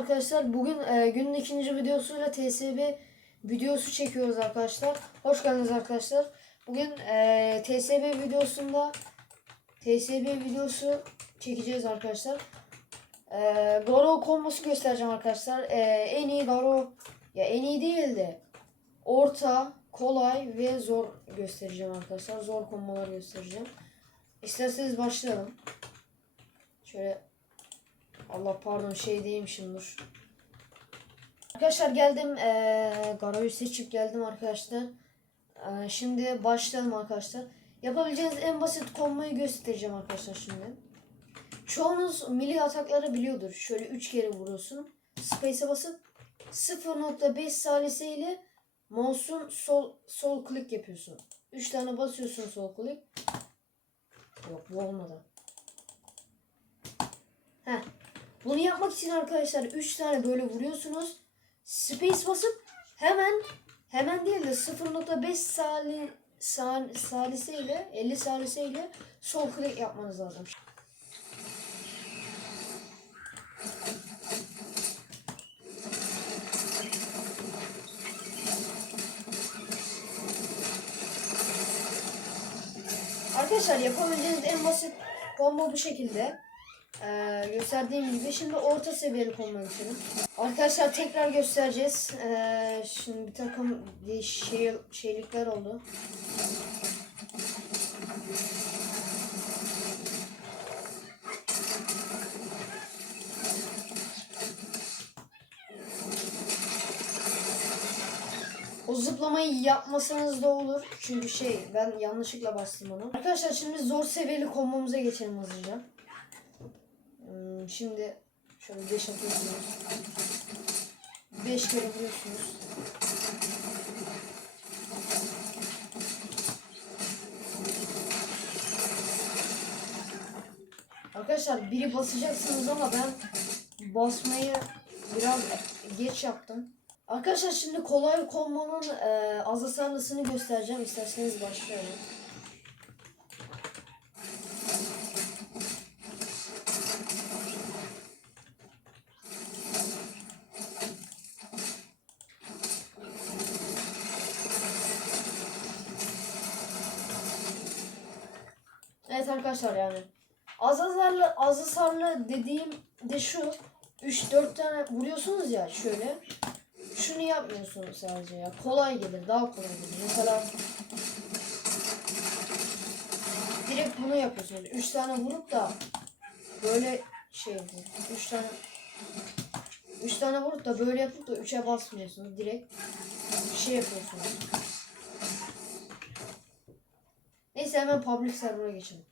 arkadaşlar. Bugün e, günün ikinci videosuyla TSB videosu çekiyoruz arkadaşlar. Hoş geldiniz arkadaşlar. Bugün e, TSB videosunda TSB videosu çekeceğiz arkadaşlar. E, Garo kombosu göstereceğim arkadaşlar. E, en iyi Garo ya en iyi değil de orta, kolay ve zor göstereceğim arkadaşlar. Zor kombolar göstereceğim. İsterseniz başlayalım. Şöyle Allah pardon şey değilmişim dur. Arkadaşlar geldim. Ee, Garo'yu seçip geldim arkadaşlar. Ee, şimdi başlayalım arkadaşlar. Yapabileceğiniz en basit komboyu göstereceğim arkadaşlar şimdi. Çoğunuz milli atakları biliyordur. Şöyle 3 kere vuruyorsun. Space'e basıp 0.5 salise ile mouse'un sol sol klik yapıyorsun. 3 tane basıyorsun sol klik. Yok bu olmadı. Heh. Bunu yapmak için arkadaşlar 3 tane böyle vuruyorsunuz. Space basıp hemen hemen değil de 0.5 sali, sal, salise ile 50 salise ile sol klik yapmanız lazım. Arkadaşlar yapabileceğiniz en basit combo bu şekilde. Ee, gösterdiğim gibi şimdi orta seviyeli kombo geçelim. Arkadaşlar tekrar göstereceğiz. Ee, şimdi bir takım şey, şeylikler oldu. O zıplamayı yapmasanız da olur. Çünkü şey ben yanlışlıkla bastım onu. Arkadaşlar şimdi zor seviyeli kombomuza geçelim hızlıca. Şimdi şöyle 5 atıyorsunuz. 5 kere vuruyorsunuz. Arkadaşlar biri basacaksınız ama ben basmayı biraz geç yaptım. Arkadaşlar şimdi kolay kombonun e, az hasarlısını göstereceğim. İsterseniz başlayalım. Evet arkadaşlar yani. Az hasarlı, az hasarlı dediğim de şu. 3-4 tane vuruyorsunuz ya şöyle. Şunu yapmıyorsunuz sadece ya. Kolay gelir, daha kolay gelir. Mesela direkt bunu yapıyorsunuz. 3 tane vurup da böyle şey 3 tane 3 tane vurup da böyle yapıp da 3'e basmıyorsunuz. Direkt şey yapıyorsunuz. Neyse hemen public server'a geçelim.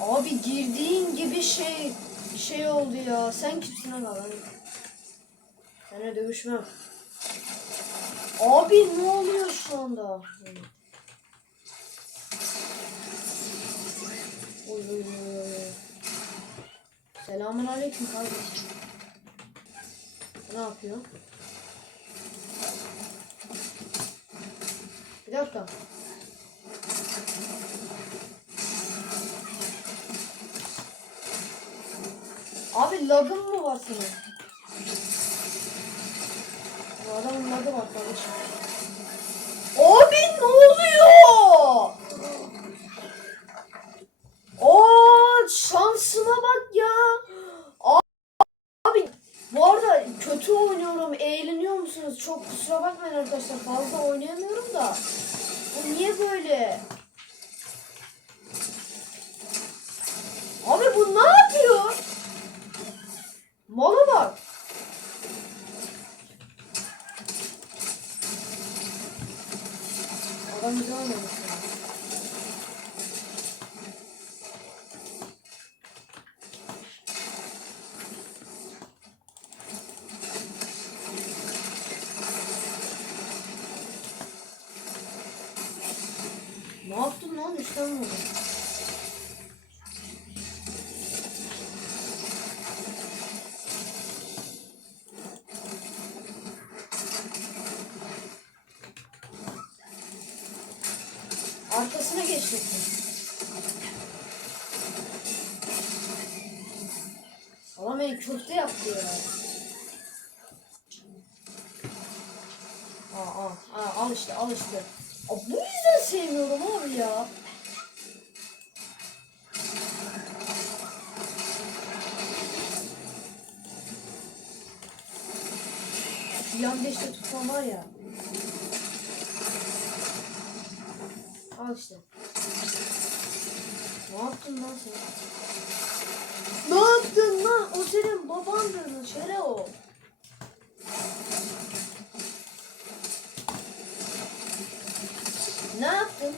Abi girdiğin gibi şey şey oldu ya. Sen kimsin lan? Seninle dövüşmem. Abi ne oluyor şu anda? Oy oy oy oy. Selamun aleyküm kardeşim. Ne yapıyor? Bir dakika. Abi lagın mı var senin? Bu adamın lagı var kardeşim. Abi ne oluyor? Oo şansıma bak ya. Abi bu arada kötü oynuyorum. Eğleniyor musunuz? Çok kusura bakmayın arkadaşlar. Fazla oynayamıyorum da. Bu niye böyle? şey. Arkasına geçtik. Adam beni köfte yaptı ya. Aa, aa, aa, al işte al işte. Aa, bu yüzden sevmiyorum abi ya. Yan beşte tutma var ya. Al işte. Ne yaptın lan sen? Ne yaptın lan? O senin babandın. Şere o. Ne yaptın?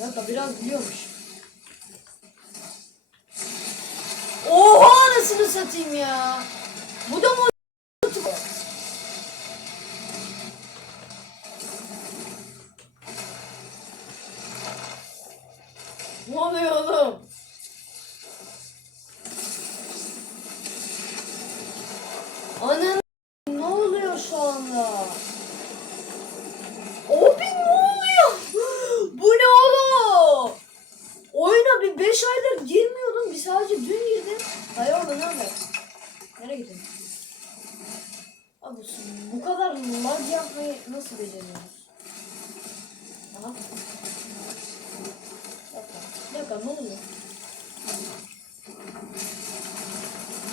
Ya da biraz biliyormuş. Oha anasını satayım ya. Bu da mı? Ne oluyor oğlum? Anam ne oluyor şu anda? Abi ne oluyor? Bu ne oğlum? Oyuna bir 5 aydır girmiyordum. Bir sadece dün girdim. Hayır orada ne haber? Nereye gittin? Abi bu kadar lag yapmayı nasıl beceriyoruz? Aha. Bir dakika ne oluyor?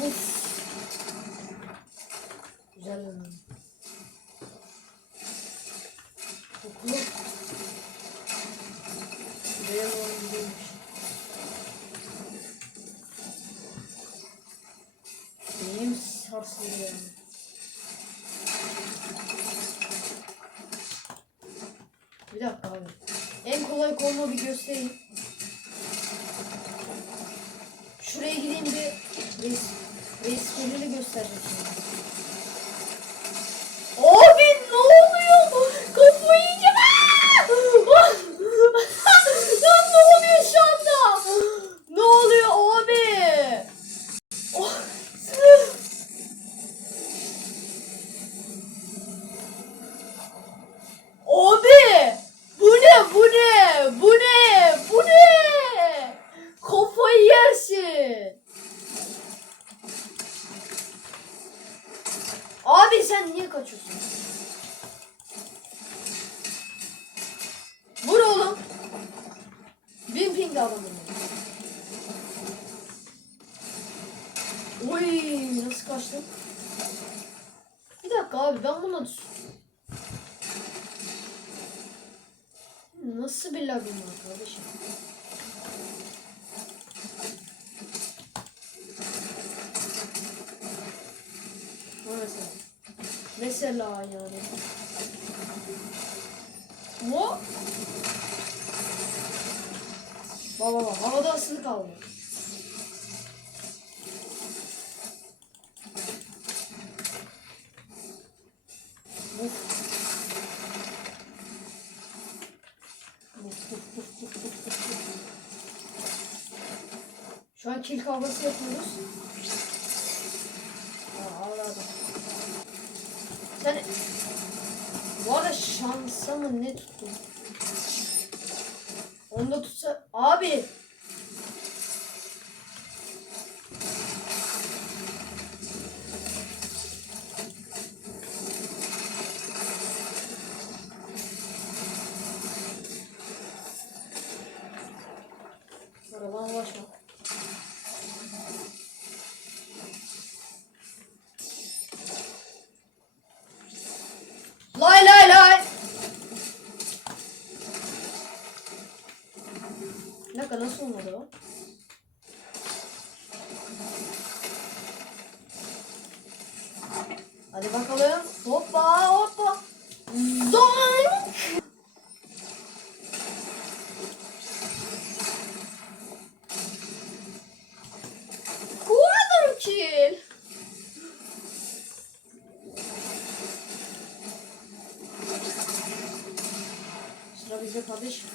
Uf. Güzel oyun. Kokulu. Benim oyun değilmiş. Benim sarsılıyor yani. Bir dakika abi. En kolay bir göstereyim. Şuraya gideyim bir reis kelini göstereceğim şimdi. Abi ne oluyor? Kafayı yiyeceğim. Aa! Lan ne oluyor şu anda? Ne oluyor abi? Oh. Abi! Bu ne? Bu ne? Bu ne? Bu ne? Kafayı yersin. Abi sen niye kaçıyorsun? Vur oğlum. Bin ping adamım. Oy nasıl kaçtım? Bir dakika abi ben bunu Nasıl bir lagım var kardeşim? Mesela. Mesela yani. Bu. Baba baba havada asılı kaldı. Kill kavgası yapıyoruz. Aa, ağladım. Sen bu arada şansa mı ne tuttun? Onda tutsa abi Sıra bizde kardeş.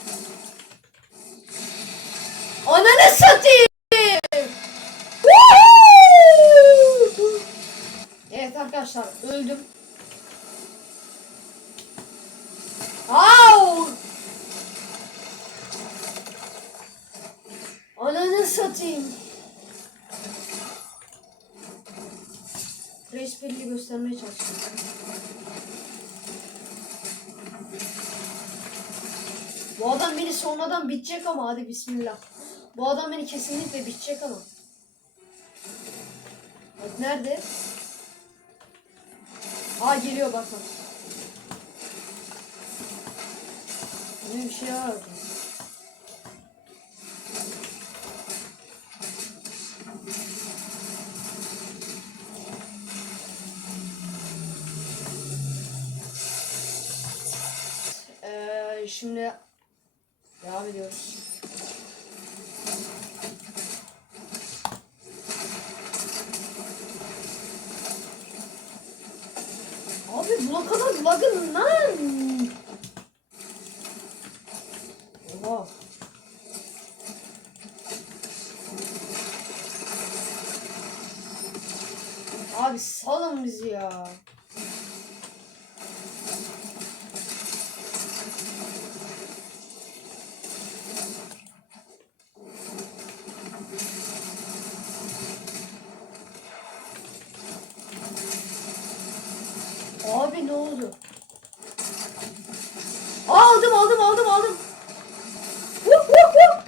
Ananı satayım. Evet arkadaşlar öldüm. Au! Ananı satayım. Belli göstermeye çalışıyorum. Sonradan bitecek ama hadi bismillah. Bu adam beni kesinlikle bitecek ama. Bak nerede? Aa geliyor bak bak. Ne bir şey var. Ee, şimdi devam ediyoruz. Abi bu kadar lagın lan. Oha. Abi salın bizi ya. Abi ne oldu? Aa, aldım aldım aldım aldım. Vuh, vuh, vuh.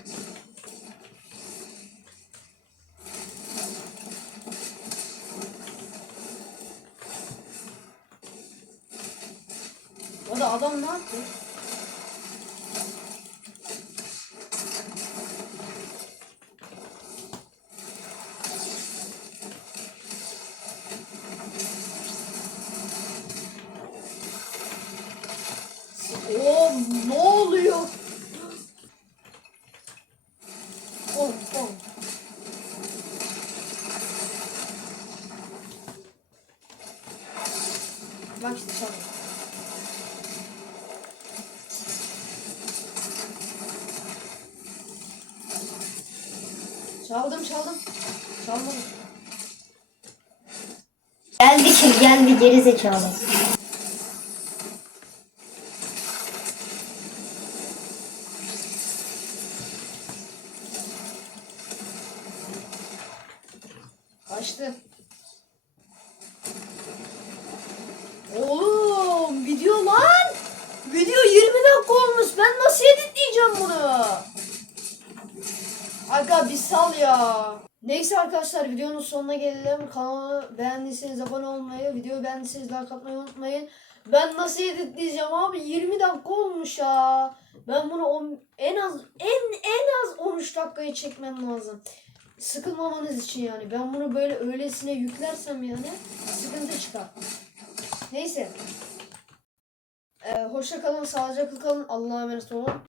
O da adam ne yaptı? Oo ne oluyor? Oh, oh. Geri zekalı. Kaçtı. Oğlum video lan. Video 20 dakika olmuş. Ben nasıl editleyeceğim bunu? Aga bir sal ya. Neyse arkadaşlar videonun sonuna gelelim. Kanalı beğendiyseniz abone olmayı, videoyu beğendiyseniz like atmayı unutmayın. Ben nasıl editleyeceğim abi? 20 dakika olmuş ya. Ben bunu on- en az en en az 13 dakikaya çekmem lazım. Sıkılmamanız için yani. Ben bunu böyle öylesine yüklersem yani sıkıntı çıkar. Neyse. Ee, hoşça kalın, sağlıcakla kalın. Allah'a emanet olun.